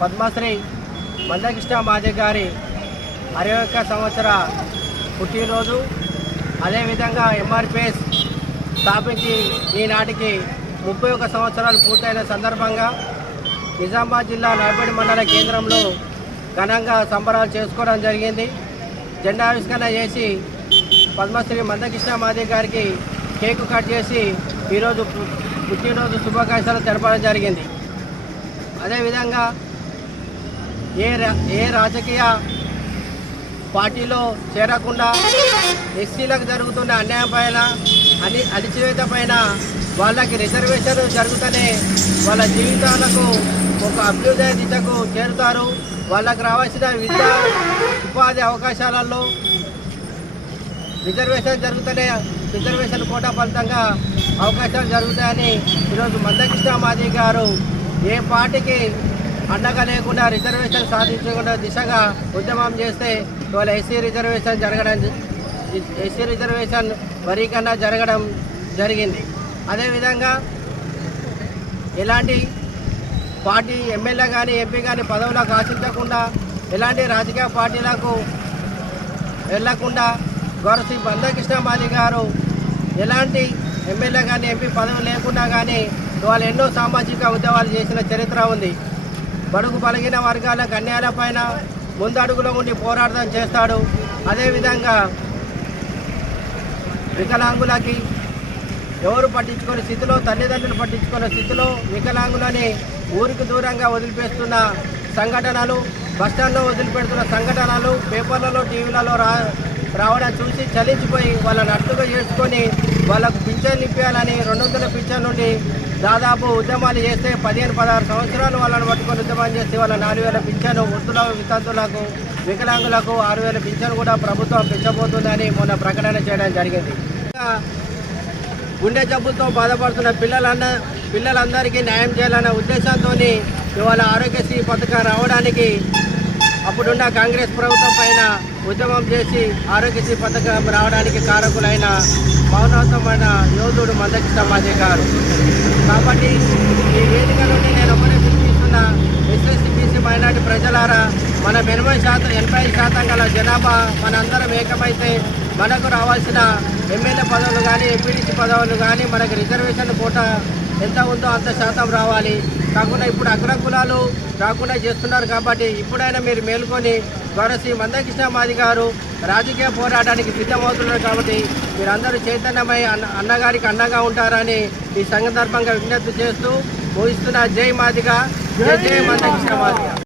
పద్మశ్రీ మందకృష్ణ మాదే గారి అరవై ఒక్క సంవత్సర పుట్టినరోజు. అదేవిధంగా ఎంఆర్పిఎస్ స్థాపించి ఈనాటికి ముప్పై ఒక సంవత్సరాలు పూర్తయిన సందర్భంగా నిజామాబాద్ జిల్లా నల్పేట మండల కేంద్రంలో ఘనంగా సంబరాలు చేసుకోవడం జరిగింది. జెండావిష్కరణ చేసి పద్మశ్రీ మందకృష్ణ మాదే గారికి కేకు కట్ చేసి ఈరోజు పుట్టినరోజు శుభాకాంక్షలు తెలపడం జరిగింది. అదేవిధంగా ఏ రా- ఏ రాజకీయ పార్టీలో చేరకుండా ఎస్సీలకు జరుగుతున్న అన్యాయం పైన అని అణిచివేత పైన వాళ్ళకి రిజర్వేషన్ జరుగుతూనే వాళ్ళ జీవితాలకు ఒక అభ్యుదయ దిశకు చేరుతారు. వాళ్ళకి రావాల్సిన విద్య ఉపాధి అవకాశాలలో రిజర్వేషన్ జరుగుతూనే రిజర్వేషన్ కోటా ఫలితంగా అవకాశాలు జరుగుతాయని ఈరోజు మందకృష్ణ మాది గారు ఏ పార్టీకి అండగా లేకుండా రిజర్వేషన్ సాధించకుండా దిశగా ఉద్యమం చేస్తే ఇవాళ ఎస్సీ రిజర్వేషన్ జరగడం ఎస్సీ రిజర్వేషన్ వరీకరణ జరగడం జరిగింది. అదేవిధంగా ఎలాంటి పార్టీ ఎమ్మెల్యే కానీ ఎంపీ కానీ పదవులకు ఆశించకుండా ఎలాంటి రాజకీయ పార్టీలకు వెళ్ళకుండా గౌరవ శ్రీ బందకృష్ణ మాది గారు ఎలాంటి ఎమ్మెల్యే కానీ ఎంపీ పదవి లేకుండా కానీ వాళ్ళు ఎన్నో సామాజిక ఉద్యమాలు చేసిన చరిత్ర ఉంది. బడుగు పలిగిన వర్గాల గణ్యాలపైన పైన ముందడుగులో ఉండి పోరాటం చేస్తాడు. అదేవిధంగా వికలాంగులకి ఎవరు పట్టించుకునే స్థితిలో తల్లిదండ్రులు పట్టించుకునే స్థితిలో వికలాంగులని ఊరికి దూరంగా వదిలిపేస్తున్న సంఘటనలు బస్టాండ్లో వదిలిపెడుతున్న సంఘటనలు పేపర్లలో టీవీలలో రా రావడం చూసి చలించిపోయి వాళ్ళని అడ్డుగా చేసుకొని వాళ్ళకు పింఛన్లు ఇప్పించాలని రెండు వందల పింఛన్ నుండి దాదాపు ఉద్యమాలు చేస్తే పదిహేను పదహారు సంవత్సరాలు వాళ్ళని పట్టుకొని ఉద్యమం చేస్తే వాళ్ళ నాలుగు వేల పింఛను వృద్ధుల వితంతులకు వికలాంగులకు ఆరు వేల పింఛను కూడా ప్రభుత్వం పెంచబోతుందని మొన్న ప్రకటన చేయడం జరిగింది. ఇంకా గుండె జబ్బులతో బాధపడుతున్న పిల్లలంద పిల్లలందరికీ న్యాయం చేయాలనే ఉద్దేశంతో ఇవాళ ఆరోగ్యశ్రీ పథకం రావడానికి అప్పుడున్న కాంగ్రెస్ ప్రభుత్వం పైన ఉద్యమం చేసి ఆరోగ్యశ్రీ పథకం రావడానికి కారకులైన మౌనవంతమైన యోధుడు మందకి మాదే గారు. కాబట్టి ఈ వేదిక నుండి నేను ఒకటే పిలిపిస్తున్న ఎస్ఎస్సీ బీసీ మైనార్టీ ప్రజలారా మనం ఎనభై శాతం ఎనభై శాతం గల జనాభా మనందరం ఏకమైతే మనకు రావాల్సిన ఎమ్మెల్యే పదవులు కానీ ఎంపీడీసీ పదవులు కానీ మనకు రిజర్వేషన్ కోట ఎంత ఉందో అంత శాతం రావాలి. కాకుండా ఇప్పుడు అగ్ర కులాలు రాకుండా చేస్తున్నారు కాబట్టి ఇప్పుడైనా మీరు మేల్కొని గౌరవశ్రీ మందకృష్ణ మాది గారు రాజకీయ పోరాటానికి సిద్ధమవుతున్నారు కాబట్టి మీరందరూ చైతన్యమై అన్న అన్నగారికి అండగా ఉంటారని ఈ సందర్భంగా విజ్ఞప్తి చేస్తూ ముగిస్తున్న. జై మాదిగా. జై జై మందకృష్ణ మాదిగా.